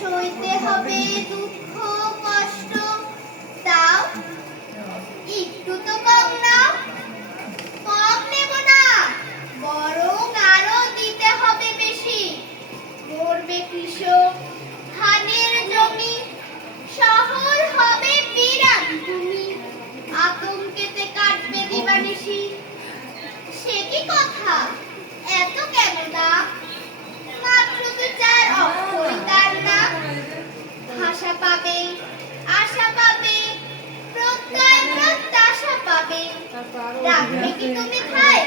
সইতে হবে দুঃখ কষ্ট, তাও একটু তো কম নাও। কম নেব না, বরং আরো দিতে হবে বেশি। মরবে কৃষক, ধানের জমি, শহর হবে বিরান ভূমি। আতঙ্কেতে কাটবে দিবানিশি। সে কি কথা, এত কেন দাম? মাত্র তো 4 অক্ষরই তার নাম। ভাষা পাবে, আশা পাবে, প্রত্যয় প্রত্যাশা পাবে। রাখবে কি তুমি ঠায়